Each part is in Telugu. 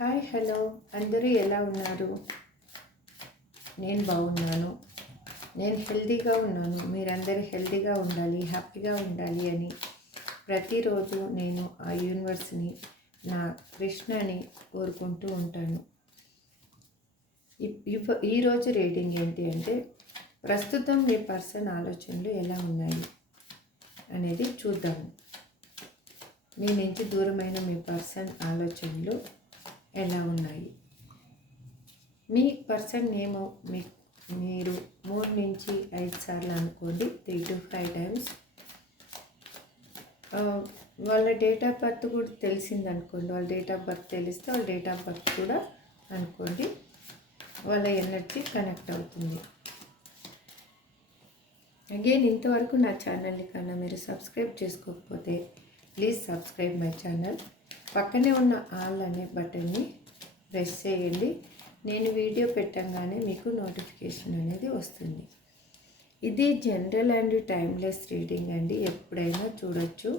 హాయ్ హలో అందరూ ఎలా ఉన్నారు? నేను బాగున్నాను. నేను హెల్తీగా ఉన్నాను. మీరందరూ హెల్తీగా ఉండాలి, హ్యాపీగా ఉండాలి అని ప్రతిరోజు నేను ఆ యూనివర్స్ని, నా కృష్ణని కోరుకుంటూ ఉంటాను. ఈరోజు రీడింగ్ ఏంటి అంటే, ప్రస్తుతం మీ పర్సన్ ఆలోచనలు ఎలా ఉన్నాయి అనేది చూద్దాము. మీ నుంచి దూరమైన మీ పర్సన్ ఆలోచనలు ఎలా ఉన్నాయి? మీ పర్సన్ నేమ్ మీరు 3 నుంచి 5 సార్లు అనుకోండి, 3 to 5 టైమ్స్. వాళ్ళ డేట్ ఆఫ్ బర్త్ కూడా తెలిసిందనుకోండి, వాళ్ళ డేట్ ఆఫ్ బర్త్ తెలిస్తే వాళ్ళ డేట్ ఆఫ్ బర్త్ కూడా అనుకోండి. వాళ్ళ ఎనర్జీ కనెక్ట్ అవుతుంది. అగైన్, ఇంతవరకు నా ఛానల్ని కన్నా మీరు సబ్స్క్రైబ్ చేసుకోకపోతే ప్లీజ్ సబ్స్క్రైబ్ మై ఛానల్. పక్కనే ఉన్న ఆల్ అనే బటన్ని ప్రెస్ చేయండి. నేను వీడియో పెట్టంగానే మీకు నోటిఫికేషన్ అనేది వస్తుంది. ఇది జనరల్ అండ్ టైమ్లెస్ రీడింగ్ అండి, ఎప్పుడైనా చూడొచ్చు.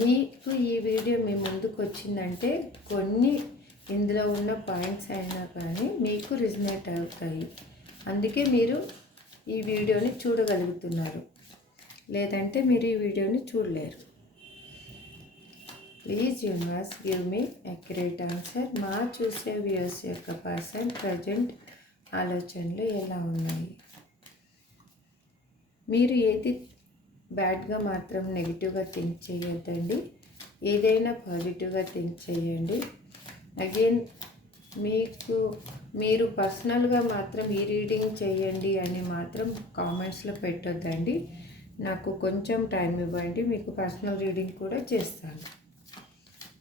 మీకు ఈ వీడియో మీ ముందుకు వచ్చిందంటే కొన్ని ఇందులో ఉన్న పాయింట్స్ అయినా కానీ మీకు రిజనేట్ అవుతాయి. అందుకే మీరు ఈ వీడియోని చూడగలుగుతున్నారు, లేదంటే మీరు ఈ వీడియోని చూడలేరు. Please universe give me accurate answer. మా చూసే వ్యూయర్స్ యొక్క పర్సన్ ప్రజెంట్ ఆలోచనలు ఎలా ఉన్నాయి? మీరు ఏది బ్యాడ్గా మాత్రం నెగిటివ్గా థింక్ చేయొద్దండి, ఏదైనా పాజిటివ్గా థింక్ చేయండి. అగైన్, మీరు పర్సనల్గా మాత్రం ఈ రీడింగ్ చేయండి అని మాత్రం కామెంట్స్లో పెట్టొద్దండి. నాకు కొంచెం టైం ఇవ్వండి, మీకు పర్సనల్ రీడింగ్ కూడా చేస్తాను.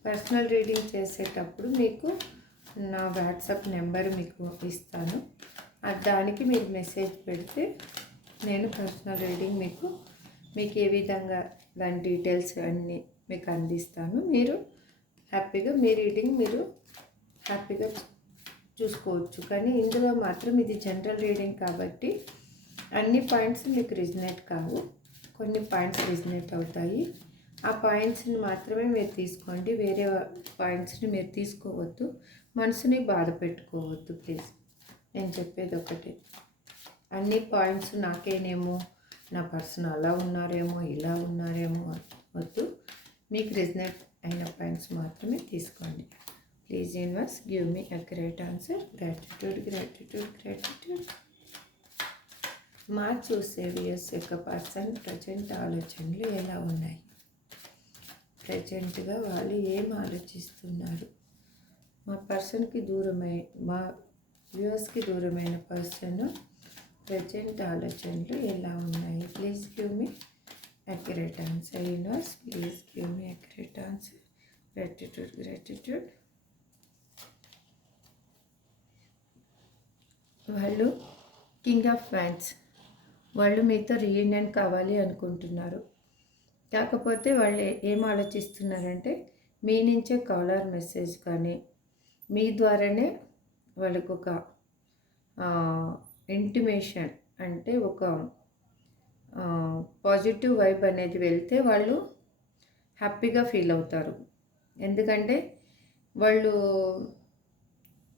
పర్సనల్ రీడింగ్ చేసేటప్పుడు మీకు నా వాట్సాప్ నెంబర్ మీకు ఇస్తాను. దానికి మీరు మెసేజ్ పెడితే నేను పర్సనల్ రీడింగ్ మీకు ఏ విధంగా దాని డీటెయిల్స్ అన్నీ మీకు అందిస్తాను. మీరు హ్యాపీగా మీ రీడింగ్ మీరు హ్యాపీగా చూసుకోవచ్చు. కానీ ఇందులో మాత్రం ఇది జనరల్ రీడింగ్ కాబట్టి అన్ని పాయింట్స్ మీకు రిజనేట్ కావు, కొన్ని పాయింట్స్ రిజనేట్ అవుతాయి. ఆ పాయింట్స్ని మాత్రమే మీరు తీసుకోండి, వేరే పాయింట్స్ని మీరు తీసుకోవద్దు, మనసుని బాధ పెట్టుకోవద్దు ప్లీజ్. నేను చెప్పేది ఒకటే, అన్ని పాయింట్స్ నాకేనేమో, నా పర్సన్ అలా ఉన్నారేమో, ఇలా ఉన్నారేమో వద్దు. మీకు రిజనేట్ అయిన పాయింట్స్ మాత్రమే తీసుకోండి. Please universe give me accurate answer. Gratitude gratitude gratitude. మా చూసే వ్యూయర్స్ యొక్క పర్సన్ ప్రజెంట్ ఆలోచనలు ఎలా ఉన్నాయి? ప్రజెంట్గా వాళ్ళు ఏం ఆలోచిస్తున్నారు? మా పర్సన్కి మా వ్యూవర్స్కి దూరమైన పర్సన్ ప్రజెంట్ ఆలోచనలు ఎలా ఉన్నాయి? Please give me accurate answer universe. Please give me accurate answer. Gratitude gratitude. వాళ్ళు కింగ్ ఆఫ్ ఫ్యాన్స్, వాళ్ళు మీతో రీయూనియన్ కావాలి అనుకుంటున్నారు. కాకపోతే వాళ్ళు ఏం ఆలోచిస్తున్నారంటే, మీ నుంచే కాలర్ మెసేజ్ కానీ మీ ద్వారానే వాళ్ళకు ఒక ఇంటిమేషన్, అంటే ఒక పాజిటివ్ వైబ్ అనేది వెళ్తే వాళ్ళు హ్యాపీగా ఫీల్ అవుతారు. ఎందుకంటే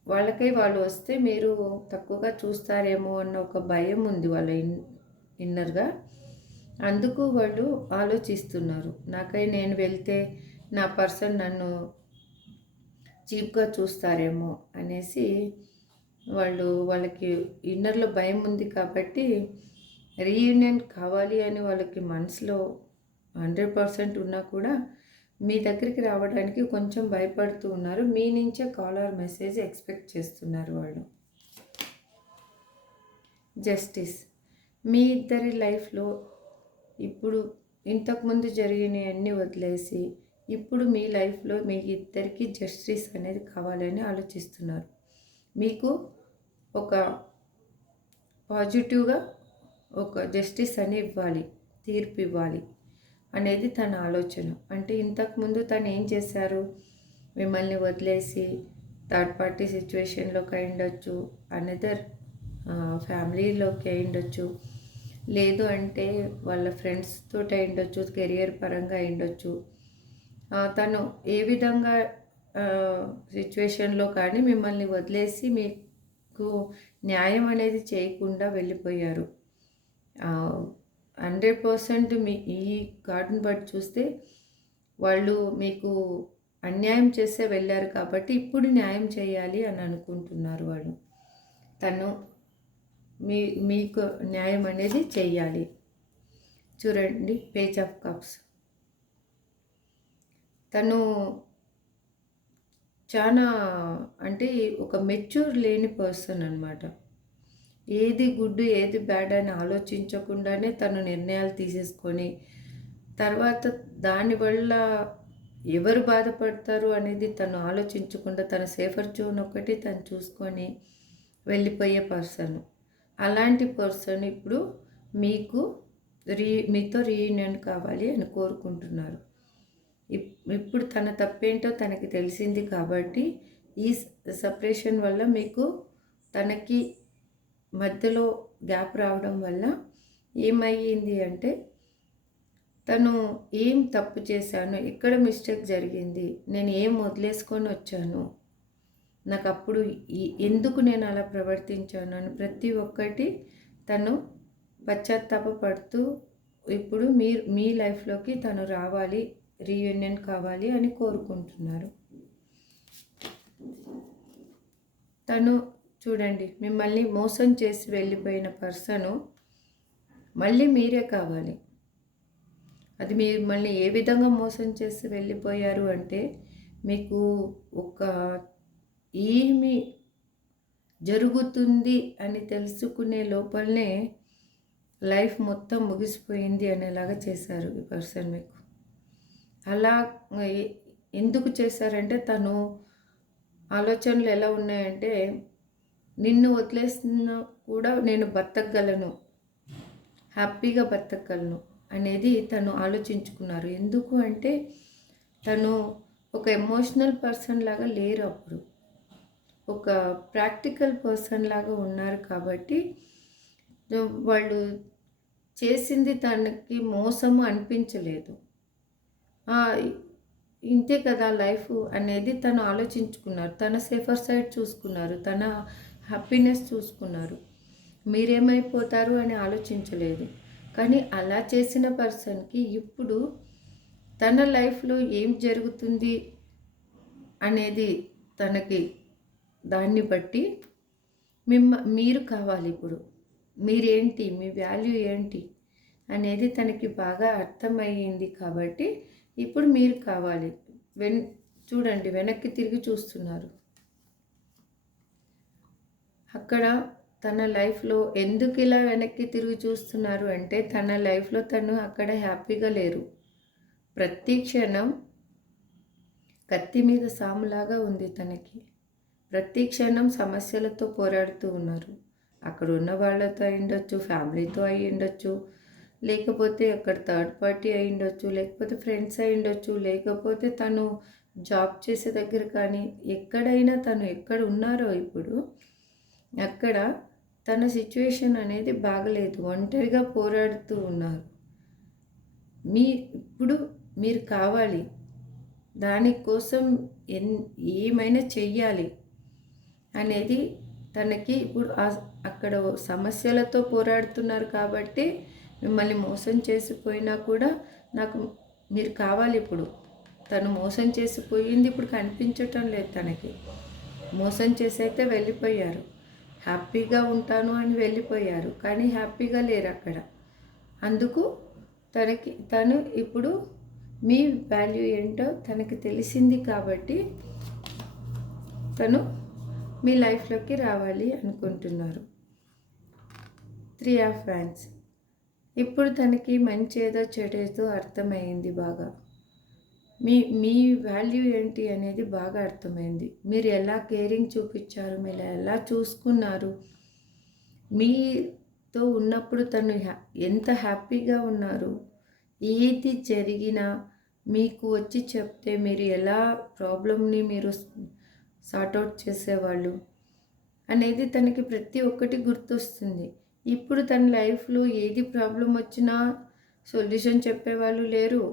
వాళ్ళకై వాళ్ళు వస్తే మీరు తక్కువగా చూస్తారేమో అన్న ఒక భయం ఉంది వాళ్ళ ఇన్నర్గా. అందుకు వాళ్ళు ఆలోచిస్తున్నారు, నాకై నేను వెళ్తే నా పర్సన్ నన్ను చీప్గా చూస్తారేమో అనేసి వాళ్ళకి ఇన్నర్లో భయం ఉంది. కాబట్టి రీయూనియన్ కావాలి అని వాళ్ళకి మనసులో 100% ఉన్నా కూడా మీ దగ్గరికి రావడానికి కొంచెం భయపడుతూ ఉన్నారు. మీ నుంచే కాల్ ఆర్ మెసేజ్ ఎక్స్పెక్ట్ చేస్తున్నారు వాళ్ళు. జస్టిస్, మీ ఇద్దరి లైఫ్లో ఇప్పుడు ఇంతకుముందు జరిగినవన్నీ వదిలేసి ఇప్పుడు మీ లైఫ్లో మీ ఇద్దరికి జస్టిస్ అనేది కావాలని ఆలోచిస్తున్నారు. మీకు ఒక పాజిటివ్గా ఒక జస్టిస్ అని ఇవ్వాలి, తీర్పు ఇవ్వాలి అనేది తన ఆలోచన. అంటే ఇంతకుముందు తను ఏం చేశారు? మిమ్మల్ని వదిలేసి థర్డ్ పార్టీ సిచ్యువేషన్లోకి అయ్యుండొచ్చు, అనదర్ ఫ్యామిలీలోకి అయ్యుండొచ్చు, లేదు అంటే వాళ్ళ ఫ్రెండ్స్ తోటి అయ్యుండొచ్చు, కెరియర్ పరంగా అయ్యుండొచ్చు. తను ఏ విధంగా సిచ్యువేషన్లో కానీ మిమ్మల్ని వదిలేసి మీకు న్యాయం అనేది చేయకుండా వెళ్ళిపోయారు. 100% ఈ కార్డుని బట్టి చూస్తే వాళ్ళు మీకు అన్యాయం చేసే వెళ్ళారు కాబట్టి ఇప్పుడు న్యాయం చేయాలి అని అనుకుంటున్నారు వాళ్ళు. తను మీకు న్యాయం అనేది చెయ్యాలి. చూడండి, పేజ్ ఆఫ్ కప్స్. తను చాలా అంటే ఒక మెచ్యూర్ లేని పర్సన్ అనమాట. ఏది గుడ్ ఏది బ్యాడ్ అని ఆలోచించకుండానే తను నిర్ణయాలు తీసేసుకొని తర్వాత దానివల్ల ఎవరు బాధపడతారు అనేది తను ఆలోచించకుండా తన సేఫర్ జోన్ ఒకటి తను చూసుకొని వెళ్ళిపోయే పర్సన్. అలాంటి పర్సన్ ఇప్పుడు మీతో రీయూనియన్ కావాలి అని కోరుకుంటున్నారు. ఇప్పుడు తన తప్పేంటో తనకి తెలిసింది కాబట్టి ఈ సపరేషన్ వల్ల మీకు తనకి మధ్యలో గ్యాప్ రావడం వల్ల ఏమయ్యింది అంటే తను ఏం తప్పు చేశాను, ఎక్కడ మిస్టేక్ జరిగింది, నేను ఏం వదిలేసుకొని వచ్చాను, నాకు అప్పుడు ఎందుకు నేను అలా ప్రవర్తించాను అని ప్రతి ఒక్కటి తను పశ్చాత్తాపడుతూ ఇప్పుడు మీ లైఫ్లోకి తను రావాలి, రీయూనియన్ కావాలి అని కోరుకుంటున్నారు. తను చూడండి, మిమ్మల్ని మోసం చేసి వెళ్ళిపోయిన పర్సను మళ్ళీ మీరే కావాలి. అది మిమ్మల్ని ఏ విధంగా మోసం చేసి వెళ్ళిపోయారు అంటే మీకు ఒక ఏమి జరుగుతుంది అని తెలుసుకునే లోపలనే లైఫ్ మొత్తం ముగిసిపోయింది అనేలాగా చేశారు ఈ పర్సన్ మీకు. అలా ఎందుకు చేశారంటే తను ఆలోచనలు ఎలా ఉన్నాయంటే నిన్ను వదిలేస్తున్నా కూడా నేను బతకగలను, హ్యాపీగా బతకగలను అనేది తను ఆలోచించుకున్నారు. ఎందుకు అంటే తను ఒక ఎమోషనల్ పర్సన్ లాగా లేరు, అప్పుడు ఒక ప్రాక్టికల్ పర్సన్ లాగా ఉన్నారు. కాబట్టి వాళ్ళు చేసింది తనకి మోసము అనిపించలేదు. ఇంతే కదా లైఫ్ అనేది తను ఆలోచించుకున్నారు. తన సేఫర్ సైడ్ చూసుకున్నారు, తన హ్యాపీనెస్ చూసుకున్నారు. మీరేమైపోతారు అని ఆలోచించలేదు. కానీ అలా చేసిన పర్సన్కి ఇప్పుడు తన లైఫ్లో ఏం జరుగుతుంది అనేది తనకి దాన్ని బట్టి మీరు కావాలి. ఇప్పుడు మీరేంటి, మీ వాల్యూ ఏంటి అనేది తనకి బాగా అర్థమయ్యింది. కాబట్టి ఇప్పుడు మీరు కావాలి. చూడండి, వెనక్కి తిరిగి చూస్తున్నారు. అక్కడ తన లైఫ్లో ఎందుకు ఇలా వెనక్కి తిరిగి చూస్తున్నారు అంటే తన లైఫ్లో తను అక్కడ హ్యాపీగా లేరు. ప్రతి క్షణం కత్తి మీద సాములాగా ఉంది తనకి. ప్రతి క్షణం సమస్యలతో పోరాడుతూ ఉన్నారు. అక్కడ ఉన్న వాళ్ళతో అయి ఉండొచ్చు, ఫ్యామిలీతో అయి ఉండొచ్చు, లేకపోతే అక్కడ థర్డ్ పార్టీ అయి ఉండొచ్చు, లేకపోతే ఫ్రెండ్స్ అయి ఉండొచ్చు, లేకపోతే తను జాబ్ చేసే దగ్గర కానీ ఎక్కడైనా తను ఎక్కడ ఉన్నారో ఇప్పుడు అక్కడ తన సిచ్యువేషన్ అనేది బాగలేదు, ఒంటరిగా పోరాడుతూ ఉన్నారు. ఇప్పుడు మీరు కావాలి, దానికోసం ఏమైనా చెయ్యాలి అనేది తనకి ఇప్పుడు అక్కడ సమస్యలతో పోరాడుతున్నారు. కాబట్టి మిమ్మల్ని మోసం చేసిపోయినా కూడా నాకు మీరు కావాలి. ఇప్పుడు తను మోసం చేసిపోయింది ఇప్పుడు కనిపించటం లేదు తనకి. మోసం చేసి అయితే వెళ్ళిపోయారు, హ్యాపీగా ఉంటాను అని వెళ్ళిపోయారు, కానీ హ్యాపీగా లేరు అక్కడ. అందుకు తను ఇప్పుడు మీ వాల్యూ ఏంటో తనకి తెలిసింది. కాబట్టి తను మీ లైఫ్లోకి రావాలి అనుకుంటున్నారు. 3 ఆఫ్ వ్యాండ్స్. ఇప్పుడు తనకి మంచి ఏదో చెడేదో అర్థమైంది బాగా. మీ వాల్యూ ఏంటి అనేది బాగా అర్థమైంది. మీరు ఎలా కేరింగ్ చూపించారు, మీరు ఎలా చూసుకున్నారు, మీతో ఉన్నప్పుడు తను ఎంత హ్యాపీగా ఉన్నారు, ఏది జరిగినా మీకు వచ్చి చెప్తే మీరు ఎలా ప్రాబ్లమ్ని మీరు సార్ట్అవుట్ చేసేవాళ్ళు అనేది తనకి ప్రతి ఒక్కటి గుర్తొస్తుంది. ఇప్పుడు తన లైఫ్లో ఏది ప్రాబ్లం వచ్చినా సొల్యూషన్ చెప్పేవాళ్ళు లేరు.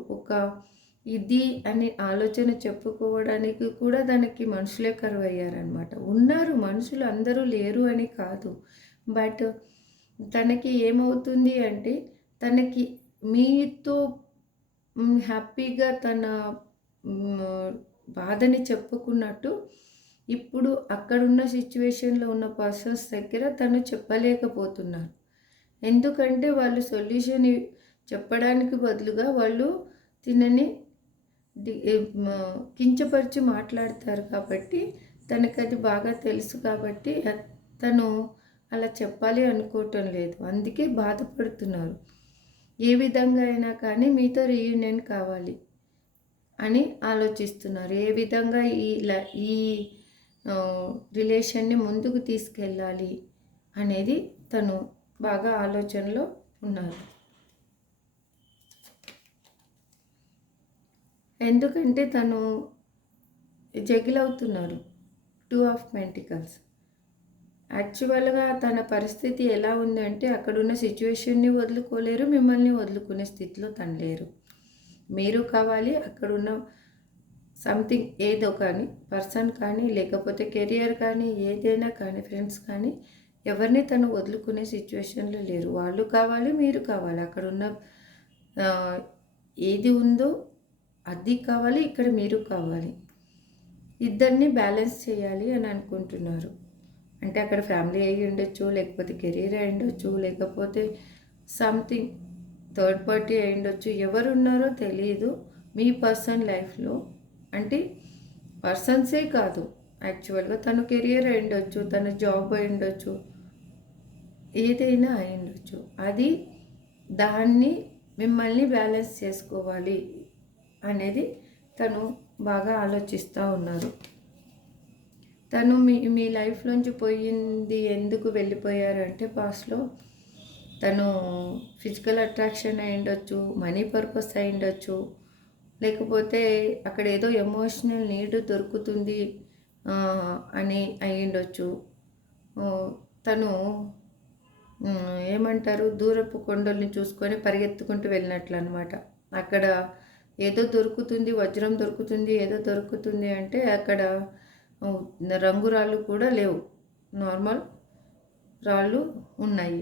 ఇది అని ఆలోచన చెప్పుకోవడానికి కూడా దానికి మనుషులే కరువయ్యారనమాట. ఉన్నారు మనుషులు, అందరూ లేరు అని కాదు. బట్ తనకి ఏమవుతుంది అంటే, తనకి మీతో హ్యాపీగా తన బాధని చెప్పుకున్నట్టు, ఇప్పుడు అక్కడున్న సిచ్యువేషన్‌లో ఉన్న పర్సన్స్ దగ్గర తను చెప్పలేకపోతున్నారు. ఎందుకంటే వాళ్ళు సొల్యూషన్ చెప్పడానికి బదులుగా వాళ్ళు తినని కించపరిచి మాట్లాడతారు కాబట్టి, తనకది బాగా తెలుసు కాబట్టి తను అలా చెప్పాలి అనుకోవటం లేదు. అందుకే బాధపడుతున్నారు. ఏ విధంగా అయినా కానీ మీతో రీయూనియన్ కావాలి అని ఆలోచిస్తున్నారు. ఏ విధంగా ఈ రిలేషన్‌ని ముందుకు తీసుకెళ్ళాలి అనేది తను బాగా ఆలోచనలో ఉన్నారు. ఎందుకంటే తను జగిలవుతున్నారు. 2 ఆఫ్ పెంటికల్స్. యాక్చువల్‌గా తన పరిస్థితి ఎలా ఉందంటే, అక్కడున్న సిచ్యువేషన్‌ని వదులుకోలేరు, మిమ్మల్ని వదులుకునే స్థితిలో తను లేరు. మీరు కావాలి, అక్కడున్న సంథింగ్ ఏదో కానీ, పర్సన్ కానీ, లేకపోతే కెరియర్ కానీ, ఏదైనా కానీ, ఫ్రెండ్స్ కానీ, ఎవరిని తను వదులుకునే సిచ్యువేషన్‌లో లేరు. వాళ్ళు కావాలి, మీరు కావాలి. అక్కడున్న ఏది ఉందో అది కావాలి, ఇక్కడ మీరు కావాలి. ఇద్దరిని బ్యాలెన్స్ చేయాలి అని అనుకుంటున్నారు. అంటే అక్కడ ఫ్యామిలీ అయ్యి ఉండొచ్చు, లేకపోతే కెరీర్ అయి ఉండొచ్చు, లేకపోతే సంథింగ్ థర్డ్ పార్టీ అయి ఉండొచ్చు. ఎవరున్నారో తెలియదు మీ పర్సన్ లైఫ్లో. అంటే పర్సన్సే కాదు, యాక్చువల్గా తను కెరియర్ అయి ఉండొచ్చు, తన జాబ్ అయి ఉండొచ్చు, ఏదైనా అయి ఉండొచ్చు. అది దాన్ని మిమ్మల్ని బ్యాలెన్స్ చేసుకోవాలి అనేది తను బాగా ఆలోచిస్తూ ఉన్నారు. తను మీ లైఫ్లోంచి పోయింది ఎందుకు వెళ్ళిపోయారంటే, పాస్ట్లో తను ఫిజికల్ అట్రాక్షన్ అయి ఉండొచ్చు, మనీ పర్పస్ అయి ఉండొచ్చు, లేకపోతే అక్కడ ఏదో ఎమోషనల్ నీడ్ దొరుకుతుంది అని అయి ఉండొచ్చు. తను ఏమంటారు, దూరపు కొండల్ని చూసుకొని పరిగెత్తుకుంటూ వెళ్ళినట్లు అనమాట. అక్కడ ఏదో దొరుకుతుంది, వజ్రం దొరుకుతుంది, ఏదో దొరుకుతుంది అంటే అక్కడ రంగురాళ్ళు కూడా లేవు, నార్మల్ రాళ్ళు ఉన్నాయి.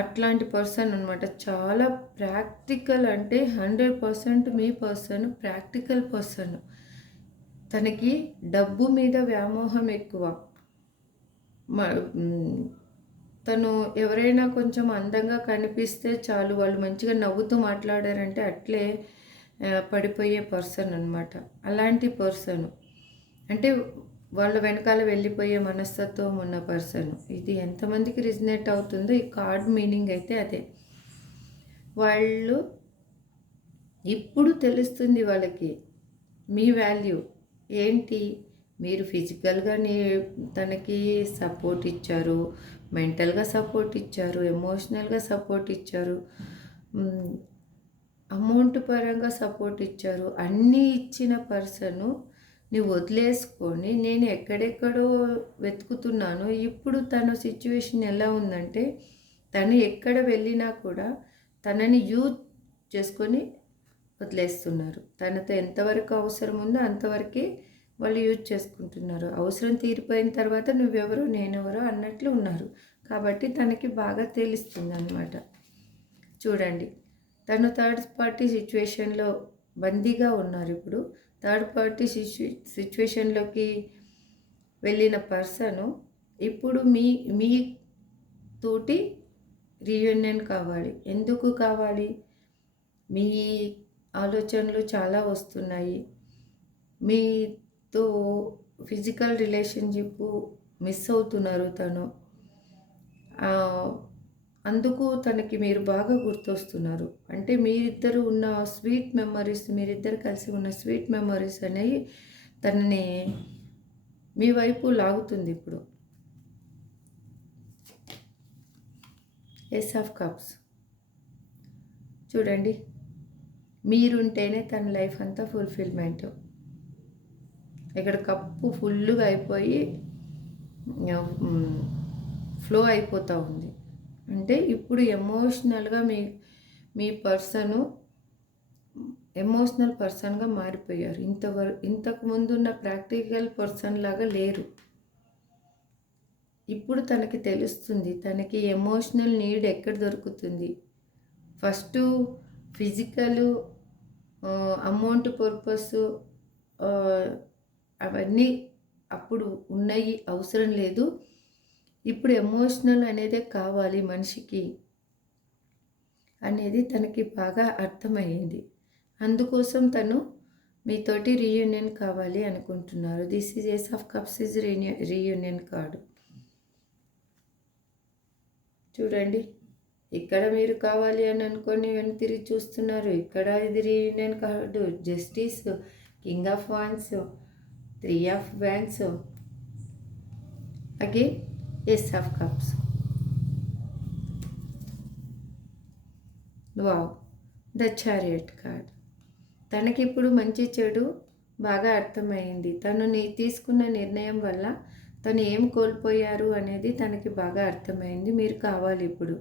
అట్లాంటి పర్సన్ అనమాట. చాలా ప్రాక్టికల్, అంటే 100% మీ పర్సన్ ప్రాక్టికల్ పర్సన్. తనకి డబ్బు మీద వ్యామోహం ఎక్కువ. తను ఎవరైనా కొంచెం అందంగా కనిపిస్తే చాలు, వాళ్ళు మంచిగా నవ్వుతూ మాట్లాడారంటే అట్లే పడిపోయే పర్సన్ అనమాట. అలాంటి పర్సన్ అంటే వాళ్ళ వెనకాల వెళ్ళిపోయే మనస్తత్వం ఉన్న పర్సన్. ఇది ఎంతమందికి రిజనేట్ అవుతుందో ఈ కార్డ్ మీనింగ్ అయితే అదే. వాళ్ళు ఇప్పుడు తెలుస్తుంది వాళ్ళకి మీ వాల్యూ ఏంటి. మీరు ఫిజికల్గా తనకి సపోర్ట్ ఇచ్చారు, మెంటల్గా సపోర్ట్ ఇచ్చారు, ఎమోషనల్గా సపోర్ట్ ఇచ్చారు, అమౌంట్ పరంగా సపోర్ట్ ఇచ్చారు. అన్నీ ఇచ్చిన పర్సను నువ్వు వదిలేసుకొని నేను ఎక్కడెక్కడో వెతుకుతున్నాను. ఇప్పుడు తన సిచ్యువేషన్ ఎలా ఉందంటే, తను ఎక్కడ వెళ్ళినా కూడా తనని యూజ్ చేసుకొని వదిలేస్తున్నారు. తనతో ఎంతవరకు అవసరం ఉందో అంతవరకే వాళ్ళు యూజ్ చేసుకుంటున్నారు. అవసరం తీరిపోయిన తర్వాత నువ్వెవరో నేనెవరో అన్నట్లు ఉన్నారు. కాబట్టి తనకి బాగా తెలుస్తుంది అన్నమాట. చూడండి, తను థర్డ్ పార్టీ సిచ్యువేషన్లో బందీగా ఉన్నారు. ఇప్పుడు థర్డ్ పార్టీ సిచ్యువేషన్లోకి వెళ్ళిన పర్సను ఇప్పుడు మీ తోటి రీయూనియన్ కావాలి. ఎందుకు కావాలి? మీ ఆలోచనలు చాలా వస్తున్నాయి. మీతో ఫిజికల్ రిలేషన్షిప్ మిస్ అవుతున్నారు తను. అందుకు తనకి మీరు బాగా గుర్తొస్తున్నారు. అంటే మీరిద్దరు ఉన్న స్వీట్ మెమరీస్, మీరిద్దరు కలిసి ఉన్న స్వీట్ మెమరీస్ అనేవి తనని మీ వైపు లాగుతుంది ఇప్పుడు. ఏస్ ఆఫ్ కప్స్ చూడండి, మీరుంటేనే తన లైఫ్ అంతా ఫుల్ఫిల్మెంట్. ఇక్కడ కప్పు ఫుల్గా అయిపోయి ఫ్లో అయిపోతూ ఉంది. అంటే ఇప్పుడు ఎమోషనల్గా మీ పర్సను ఎమోషనల్ పర్సన్గా మారిపోయారు. ఇంతకు ముందున్న ప్రాక్టికల్ పర్సన్ లాగా లేరు. ఇప్పుడు తనకి తెలుస్తుంది తనకి ఎమోషనల్ నీడ్ ఎక్కడ దొరుకుతుంది. ఫస్టు ఫిజికల్ అమౌంట్ పర్పస్ అవన్నీ అప్పుడు ఉన్నాయి, అవసరం లేదు. ఇప్పుడు ఎమోషనల్ అనేదే కావాలి మనిషికి అనేది తనకి బాగా అర్థమయ్యింది. అందుకోసం తను మీతోటి రీయూనియన్ కావాలి అనుకుంటున్నారు. This is ace of cups is reunion card. చూడండి, ఇక్కడ మీరు కావాలి అని అనుకొని వెనక్కి తిరిగి చూస్తున్నారు. ఇక్కడ ఇది reunion card. Justice, king of wands, 3 of wands, again ace of cups. Wow, the chariot card. తనకిప్పుడు మంచి చెడు బాగా అర్థమైంది. తను తీసుకున్న నిర్ణయం వల్ల తను ఏం కోల్పోయారు అనేది తనకి బాగా అర్థమైంది. మీరు కావాలి ఇప్పుడు.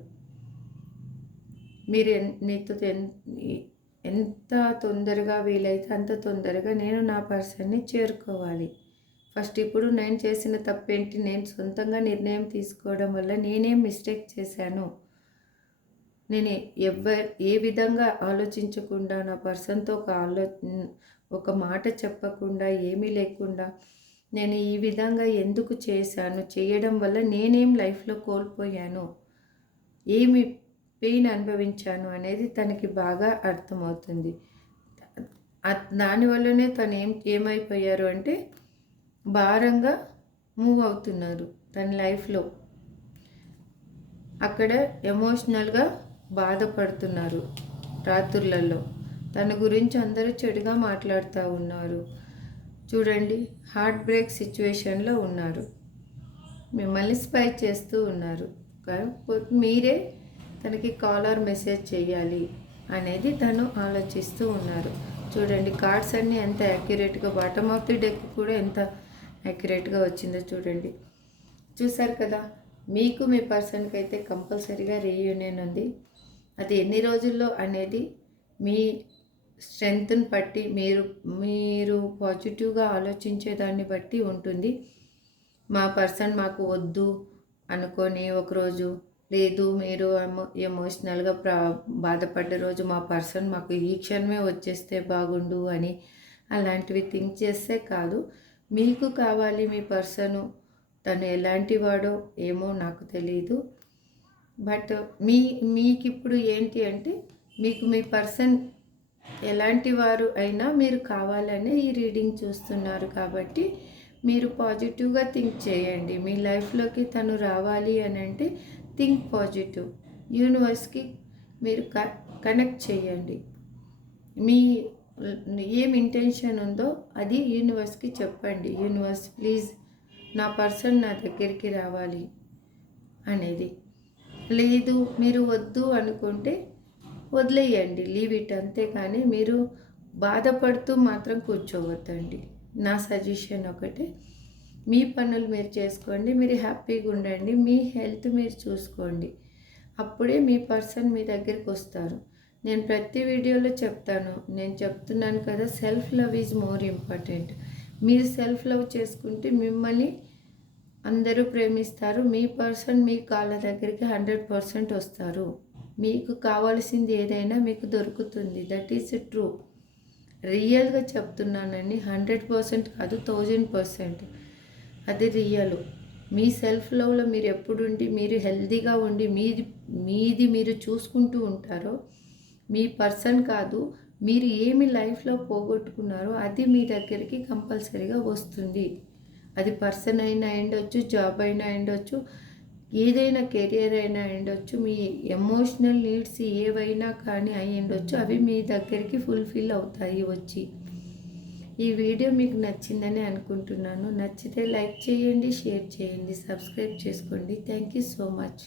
మీరు నీతో ఎంత తొందరగా వీలైతే అంత తొందరగా నేను నా పర్సన్ని చేరుకోవాలి. ఫస్ట్ ఇప్పుడు నేను చేసిన తప్పేంటి, నేను సొంతంగా నిర్ణయం తీసుకోవడం వల్ల నేనేం మిస్టేక్ చేశాను, నేను ఏ విధంగా ఆలోచించకుండా నా పర్సన్తో ఒక మాట చెప్పకుండా ఏమీ లేకుండా నేను ఈ విధంగా ఎందుకు చేశాను, చేయడం వల్ల నేనేం లైఫ్లో కోల్పోయాను, ఏమి పెయిన్ అనుభవించాను అనేది తనకి బాగా అర్థమవుతుంది. దానివల్లనే తను ఏమైపోయారు అంటే భారంగా మూవ్ అవుతున్నారు తన లైఫ్లో. అక్కడ ఎమోషనల్గా బాధపడుతున్నారు. రాత్రులలో తన గురించి అందరూ చెడుగా మాట్లాడుతూ ఉన్నారు. చూడండి, హార్ట్ బ్రేక్ సిచ్యువేషన్లో ఉన్నారు. మిమ్మల్ని స్పై చేస్తూ ఉన్నారు. మీరే తనకి కాల్ ఆర్ మెసేజ్ చేయాలి అనేది తను ఆలోచిస్తూ ఉన్నారు. చూడండి, కార్డ్స్ అన్నీ ఎంత యాక్యురేట్గా, బాటమ్ ఆఫ్ ది డెక్ కూడా ఎంత యాక్యురేట్గా వచ్చిందో చూడండి. చూసారు కదా, మీకు మీ పర్సన్కి అయితే కంపల్సరీగా రీయూనియన్ ఉంది. అది ఎన్ని రోజుల్లో అనేది మీ స్ట్రెంగ్త్ని బట్టి, మీరు పాజిటివ్గా ఆలోచించేదాన్ని బట్టి ఉంటుంది. మా పర్సన్ మాకు వద్దు అనుకొని ఒకరోజు, లేదు మీరు ఎమోషనల్గా బాధపడ్డ రోజు మా పర్సన్ మాకు ఈ క్షణమే వచ్చేస్తే బాగుండు అని అలాంటివి థింక్ చేస్తే కాదు. మీకు కావాలి మీ పర్సను, తను ఎలాంటి వాడో ఏమో నాకు తెలియదు. బట్ మీకు ఇప్పుడు ఏంటి అంటే మీకు మీ పర్సన్ ఎలాంటి వారు అయినా మీరు కావాలనే ఈ రీడింగ్ చూస్తున్నారు. కాబట్టి మీరు పాజిటివ్గా థింక్ చేయండి. మీ లైఫ్లోకి తను రావాలి అని అంటే థింక్ పాజిటివ్. యూనివర్స్కి మీరు కనెక్ట్ చేయండి. మీ ఏం ఇంటెన్షన్ ఉందో అది యూనివర్స్కి చెప్పండి. యూనివర్స్ ప్లీజ్ నా పర్సన్ నా దగ్గరికి రావాలి అనేది. లేదు మీరు వద్దు అనుకుంటే వదిలేయండి, లీవ్ ఇట్. అంతేకాని మీరు బాధపడుతూ మాత్రం కూర్చోవద్దండి. నా సజెషన్ ఒకటే, మీ పనులు మీరు చేసుకోండి, మీరు హ్యాపీగా ఉండండి, మీ హెల్త్ మీరు చూసుకోండి. అప్పుడే మీ పర్సన్ మీ దగ్గరికి వస్తారు. నేను ప్రతి వీడియోలో చెప్తాను, నేను చెప్తున్నాను కదా, self love is more important. మీరు సెల్ఫ్ లవ్ చేసుకుంటే మిమ్మల్ని అందరూ ప్రేమిస్తారు. మీ పర్సన్ మీ కాళ్ళ దగ్గరికి 100% వస్తారు. మీకు కావాల్సింది ఏదైనా మీకు దొరుకుతుంది. That is true. రియల్గా చెప్తున్నానండి, 100% కాదు, 1000%. అది రియల్. మీ సెల్ఫ్ లవ్లో మీరు ఎప్పుడుండి మీరు హెల్తీగా ఉండి మీది మీరు చూసుకుంటూ ఉంటారో, మీ పర్సన్ కాదు, మీరు ఏమి లైఫ్లో పోగొట్టుకున్నారో అది మీ దగ్గరికి కంపల్సరీగా వస్తుంది. అది పర్సన్ అయినా ఉండొచ్చు, జాబ్ అయినా ఉండొచ్చు, ఏదైనా కెరియర్ అయినా ఉండొచ్చు, మీ ఎమోషనల్ నీడ్స్ ఏవైనా కానీ అయి ఉండొచ్చు, అవి మీ దగ్గరికి ఫుల్ఫిల్ అవుతాయి వచ్చి. ఈ వీడియో మీకు నచ్చిందని అనుకుంటున్నాను. నచ్చితే లైక్ చేయండి, షేర్ చేయండి, సబ్స్క్రైబ్ చేసుకోండి. Thank you so much.